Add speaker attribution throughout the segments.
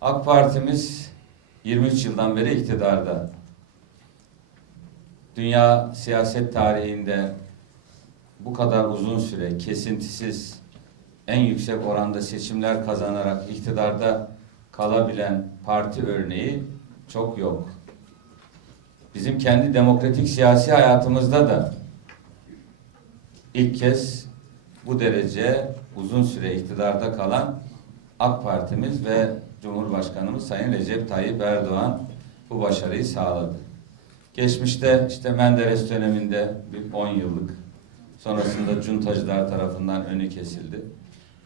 Speaker 1: AK Partimiz 23 yıldan beri iktidarda. Dünya siyaset tarihinde bu kadar uzun süre kesintisiz en yüksek oranda seçimler kazanarak iktidarda kalabilen parti örneği çok yok. Bizim kendi demokratik siyasi hayatımızda da ilk kez bu derece uzun süre iktidarda kalan AK Partimiz ve Cumhurbaşkanımız Sayın Recep Tayyip Erdoğan bu başarıyı sağladı. Geçmişte işte Menderes döneminde bir 10 yıllık sonrasında cuntacılar tarafından önü kesildi.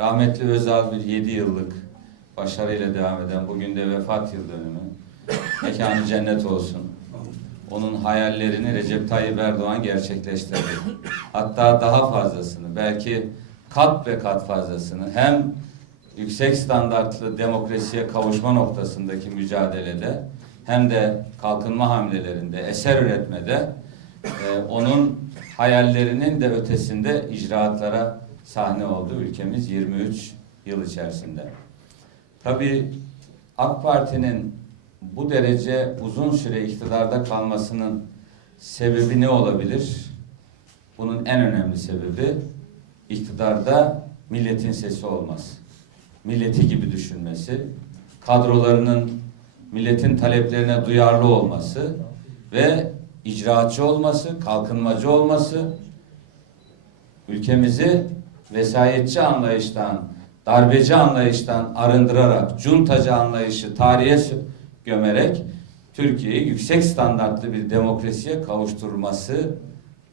Speaker 1: Rahmetli Özal bir 7 yıllık başarıyla devam eden bugün de vefat yıl dönümü. Mekanı cennet olsun. Onun hayallerini Recep Tayyip Erdoğan gerçekleştirdi. Hatta daha fazlasını, belki kat ve kat fazlasını hem yüksek standartlı demokrasiye kavuşma noktasındaki mücadelede hem de kalkınma hamlelerinde, eser üretmede e, onun hayallerinin de ötesinde icraatlara sahne oldu ülkemiz 23 yıl içerisinde. Tabii AK Parti'nin bu derece uzun süre iktidarda kalmasının sebebi ne olabilir? Bunun en önemli sebebi iktidarda milletin sesi olması. Milleti gibi düşünmesi, kadrolarının milletin taleplerine duyarlı olması ve icraatçı olması, kalkınmacı olması, ülkemizi vesayetçi anlayıştan, darbeci anlayıştan arındırarak, cuntacı anlayışı tarihe gömerek Türkiye'yi yüksek standartlı bir demokrasiye kavuşturması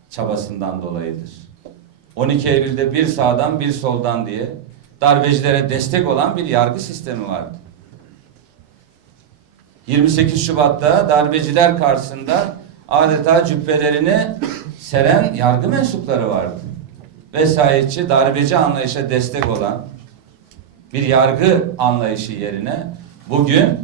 Speaker 1: çabasından dolayıdır. 12 Eylül'de bir sağdan bir soldan diye darbecilere destek olan bir yargı sistemi vardı. 28 Şubat'ta darbeciler karşısında adeta cübbelerini seren yargı mensupları vardı. Vesayetçi, darbeci anlayışa destek olan bir yargı anlayışı yerine bugün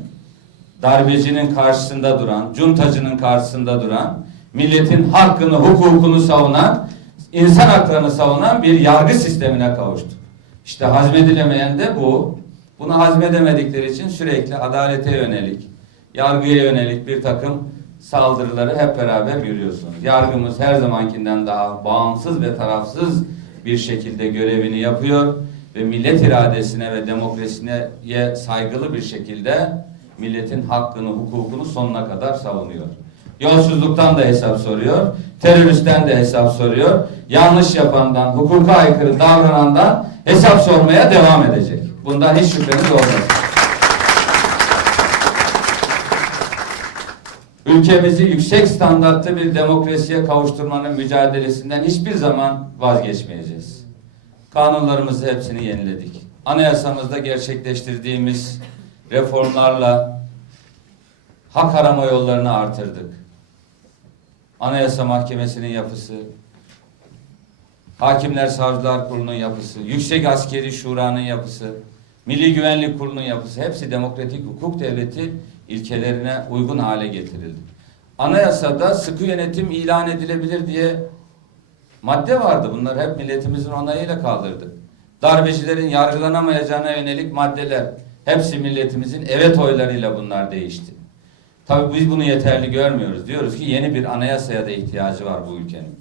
Speaker 1: darbecinin karşısında duran, cuntacının karşısında duran, milletin hakkını, hukukunu savunan, insan haklarını savunan bir yargı sistemine kavuştuk. İşte hazmedilemeyen de bu. Bunu hazmedemedikleri için sürekli adalete yönelik, yargıya yönelik bir takım saldırıları hep beraber görüyorsunuz. Yargımız her zamankinden daha bağımsız ve tarafsız bir şekilde görevini yapıyor ve millet iradesine ve demokrasiye saygılı bir şekilde milletin hakkını, hukukunu sonuna kadar savunuyor. Yolsuzluktan da hesap soruyor, teröristten de hesap soruyor, yanlış yapandan, hukuka aykırı davranandan hesap sormaya devam edecek. Bundan hiç şüpheniz olmasın. Ülkemizi yüksek standartlı bir demokrasiye kavuşturmanın mücadelesinden hiçbir zaman vazgeçmeyeceğiz. Kanunlarımızı hepsini yeniledik. Anayasamızda gerçekleştirdiğimiz reformlarla hak arama yollarını artırdık. Anayasa Mahkemesi'nin yapısı, Hakimler Savcılar Kurulu'nun yapısı, Yüksek Askeri Şura'nın yapısı, Milli Güvenlik Kurulu'nun yapısı hepsi demokratik hukuk devleti ilkelerine uygun hale getirildi. Anayasada sıkı yönetim ilan edilebilir diye madde vardı. Bunlar hep milletimizin onayıyla kaldırdı. Darbecilerin yargılanamayacağına yönelik maddeler hepsi milletimizin evet oylarıyla bunlar değişti. Tabii biz bunu yeterli görmüyoruz. Diyoruz ki yeni bir anayasaya da ihtiyacı var bu ülkenin.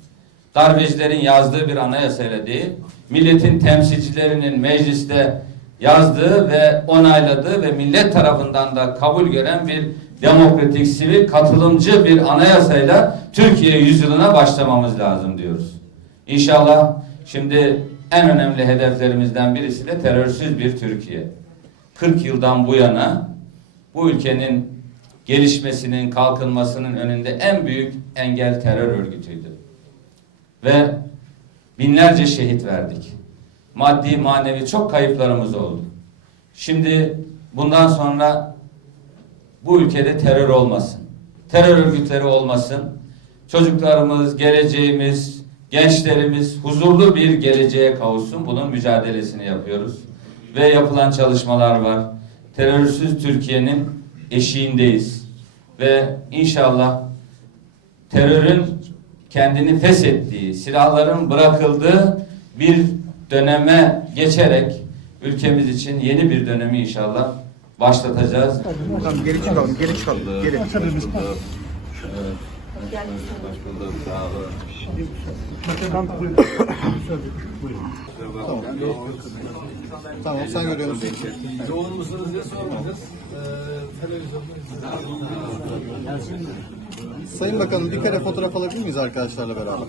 Speaker 1: Darbecilerin yazdığı bir anayasayla değil, milletin temsilcilerinin mecliste yazdığı ve onayladığı ve millet tarafından da kabul gören bir demokratik, sivil, katılımcı bir anayasayla Türkiye yüzyılına başlamamız lazım diyoruz. İnşallah şimdi en önemli hedeflerimizden birisi de terörsüz bir Türkiye. 40 yıldan bu yana bu ülkenin gelişmesinin, kalkınmasının önünde en büyük engel terör örgütüydü. Ve binlerce şehit verdik. Maddi, manevi çok kayıplarımız oldu. Şimdi bundan sonra bu ülkede terör olmasın. Terör örgütleri olmasın. Çocuklarımız, geleceğimiz, gençlerimiz huzurlu bir geleceğe kavuşsun. Bunun mücadelesini yapıyoruz. Ve yapılan çalışmalar var. Terörsüz Türkiye'nin eşiğindeyiz. Ve inşallah terörün kendini feshettiği, silahların bırakıldığı bir döneme geçerek ülkemiz için yeni bir dönemi inşallah başlatacağız.
Speaker 2: Tamam geri çıkalım, geri çıkalım. Geri.
Speaker 3: Tamam sen görüyor musun?
Speaker 4: Yoğun musunuz diye sormadınız. Ee,
Speaker 3: Sayın Bakanım bir kare fotoğraf alabilir miyiz arkadaşlarla beraber?